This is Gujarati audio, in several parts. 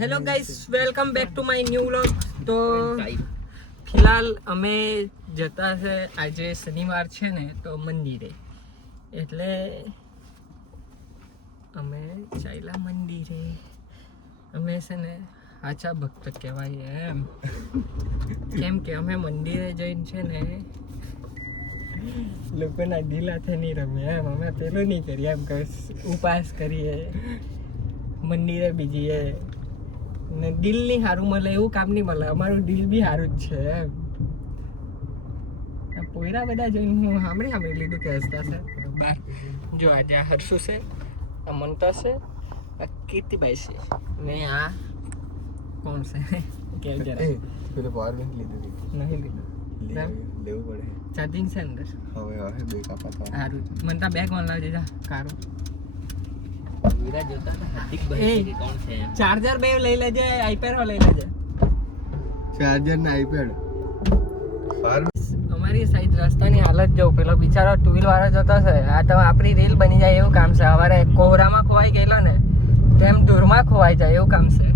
Hello guys, welcome back to my new vlog. તો ફિલહાલ અમે જતા છે, આજે શનિવાર છે ને, તો મંદિરે. એટલે અમે ચાલ્યા મંદિરે. અમે છે ને સાચા ભક્ત કહેવાય એમ, કેમ કે અમે મંદિરે જઈને છે ને લોકોના દિલ હાથે નહીં રમીએ એમ. અમે પેલું નહીં કરીએ એમ, કે ઉપવાસ કરીએ મંદિરે બીજીએ ને દિલ નહીં સારું મળે એવું કામ નહીં મળે. અમારું દિલ બી સારું જ છે એમ. પોયરા બધા જોઈને હું સાંભળી લીધું કે હસતા છે બાર. જો આજે આ હર્ષુ છે, આ મનતા છે, આ કીર્તિભાઈ છે ને આ કોણ છે કે જરા પેલો પાવર બેંક લીધું નહીં લીધું, લેવું પડે. ચાર્જિંગ છે અંદર. હવે બે કાપા સારું મનતા બેગ ઓનલાઈન દીધા કારું. ચાર્જર બે લઈ લેજે, આઈપેડ લઈ લેજે. ચાર્જર ને આઈપેડ. અમારી સાઈડ રસ્તાની હાલત જો, પેલો બિચારો ટુ વ્હીલ વાળો જતો છે, આ તો આપણી રીલ બની જાય એવું કામ છે. સવારે કોહરામાં ખોવાઈ ગયેલો ને તેમ ધૂળમાં ખોવાઈ જાય એવું કામ છે.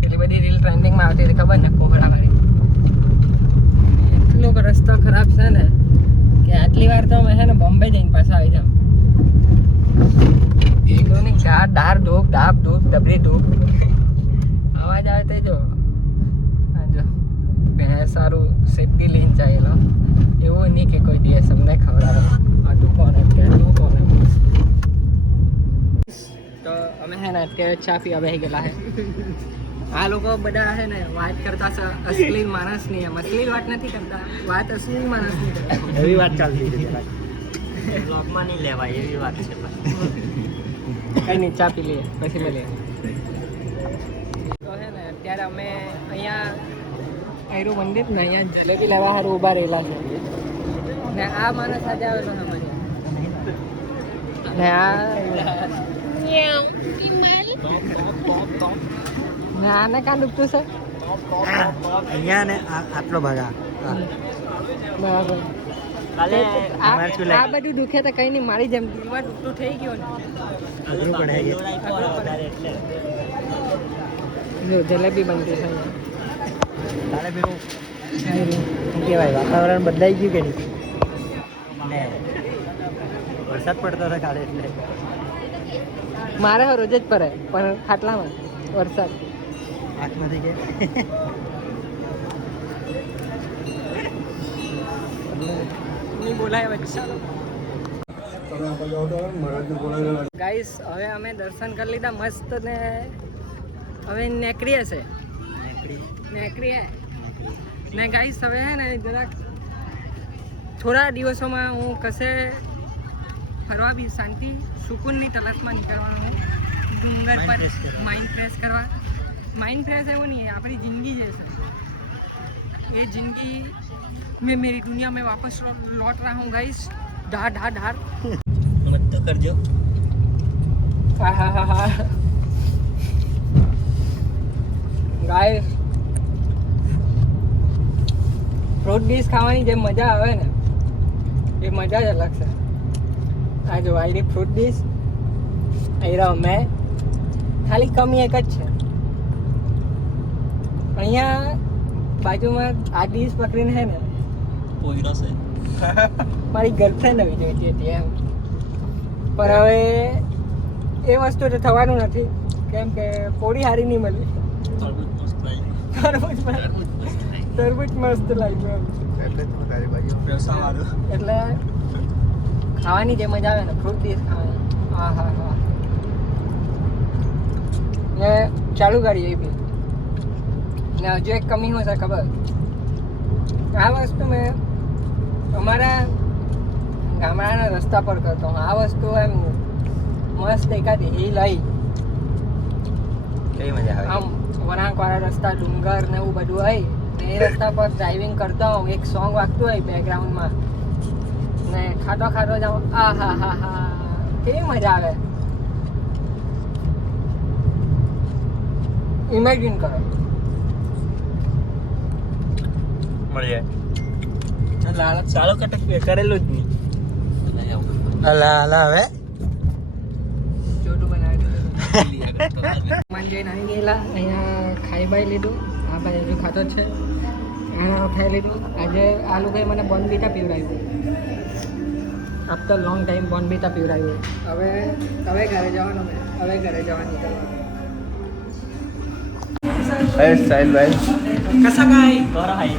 પેલી બધી રીલ ટ્રેન્ડિંગમાં આવતી હતી ખબર ને, કોહરા વાળી. એટલો રસ્તો ખરાબ છે ને કે આટલી વાર તો અમે છે ને બોમ્બે જઈને પાછા આવી જાઉં. એકદોની ગાઢ ધાર ધૂપ ધાપ ધૂપ ડબરી ધૂપ અવાજ આવે તે જો. હા જો ભેંસ સારું સેફટી લઈને ચાલેલો એવું નહીં કે કોઈ દિવસ અમને ખવડાવે આ તું કોને કે તું કોને. તો અમે હે ને અત્યારે ચા પીવા બેસી ગયેલા હે. આ લોકો બધા છે ને વાત કરતા છે અશ્લીલ માણસની, એમ અશ્લીલ વાત નથી કરતા, વાત અશ્લીલ માણસની કરતા. એવી વાત ચાલતી હતી બ્લોગમાં નહીં લેવાય એવી વાત છે. કઈ નહીં, ચા પી લઈએ પછી મળીએ. તો છે ને અત્યારે અમે અહીંયા આયરું મંદિર ને અહીંયા જલેબી લેવા સારું ઊભા રહેલા છે ને આ માણસ આજે આવેલો છે અમારે ને આને કાં દુખતું છે અહીંયા ને આટલો ભાગા બરાબર. આ બધું દુખે તો કઈ નહીં, મારી જેમ દિલમાં દુખતું થઈ ગયું અઘરું પડે ને. જો જલેબી બનતી છે તારે પેલું શું કહેવાય, વાતાવરણ બદલાઈ ગયું કે નહીં? ને વરસાદ પડતો હતો કાલે એટલે મારે રોજ જ પડે, પણ ખાટલામાં વરસાદ આંખમાંથી કે નહીં બોલાય વચ્ચે. ગાઈસ હવે અમે દર્શન કરી લીધા મસ્ત ને હવે નીકળીએ છે ને ગાઈસ. હવે હે ને જરાક થોડા દિવસોમાં હું કશે ફરવા બી શાંતિ સુકૂનની તલાશમાં નીકળવાનું ડુંગર પર માઇન્ડ ફ્રેશ કરવા. માઇન્ડ ફ્રેશ એવું નહીં, આપણી જિંદગી જે છે ये जिंदगी में मेरी दुनिया में वापस लौट रहा हूँ गाइस. ढार ढार ढार મત તો કરજો. ગાઈસ ફ્રૂટ ડીશ ખાવાની જે મજા આવે ને એ મજા જ અલગ છે. આ જો આયરી ફ્રૂટ ડીશ આયરા મેં, ખાલી કમી એક જ છે, અહીંયા બાજુમાં આ ડીશ પકડીને હે ને પોઈરો છે મારી ગર્લફ્રેન્ડ આવી જોઈતી હતી એમ. પણ હવે એ વસ્તુ તો થવાનું નથી, કેમ કે પોળી હારી નહીં મળી. તરબૂચ મસ્ત લાગ્યું એટલે તો તારી બાજુ એટલે ખાવાની જે મજા આવે ને ફ્રૂટ ડીશ ખાવાની, હા હા હા. ને ચાલુ કરીએ એ બી. ને હજુ એક કમી હોય છે ખબર, આ વસ્તુ મેં અમારા ગામડાના રસ્તા પર કરતો. આ વસ્તુ એમ મસ્ત એકાદી હિલ આવી કેવી મજા આવે આમ વળાંકવાળા રસ્તા ડુંગર ને એવું બધું હોય ને એ રસ્તા પર ડ્રાઇવિંગ કરતો હોઉં, એક સોંગ વાગતું હોય બેકગ્રાઉન્ડમાં ને ખાટો ખાટો જાઉં. આ હા હા હા કેવી મજા આવે, ઇમેજિન કરો. મળીએ લાલચ ચાલો કટક કરેલું જ નહીં. અલા હવે ચોટું બનાવી દીધું. જઈને આવી ગયેલા. અહીંયા ખાઈ બાઈ લીધું. આ ભાઈ હજુ ખાતો જ છે. એને ઉઠાવી લીધું. આજે આ લોકોએ મને બોર્નવિટા પીવડાવ્યું. આફ્ટર લોંગ ટાઈમ બોર્નવિટા પીવડાવ્યું. હવે ઘરે જવાનું મેં. હવે ઘરે જવાની કરવાનું. अरे साहिल भाई कसा काय ગૌરવ ભાઈ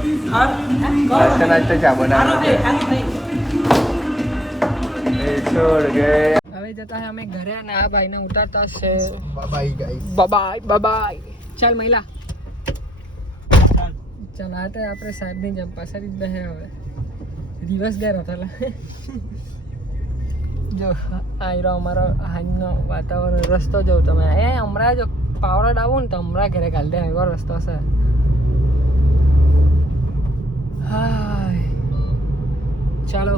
नाश्ता नाश्ता क्या बना छोड़ गए હવે જતા અમે ઘરે અને આ ભાઈને ઉતારતા છે. Bye guys bye bye. ચાલ મહિલા ચાલ આ તો આપણે સાહેબની જેમ પાછળથી જ બેસે. હવે દિવસ ગયા હતા. જો આ રહ્યો અમારો હાજનો વાતાવરણ. રસ્તો જોઉં તમે હમણાં જો પાવડર આવું ને તો હમણાં ઘરે કાઢી દે. એવો રસ્તો છે. હાય ચાલો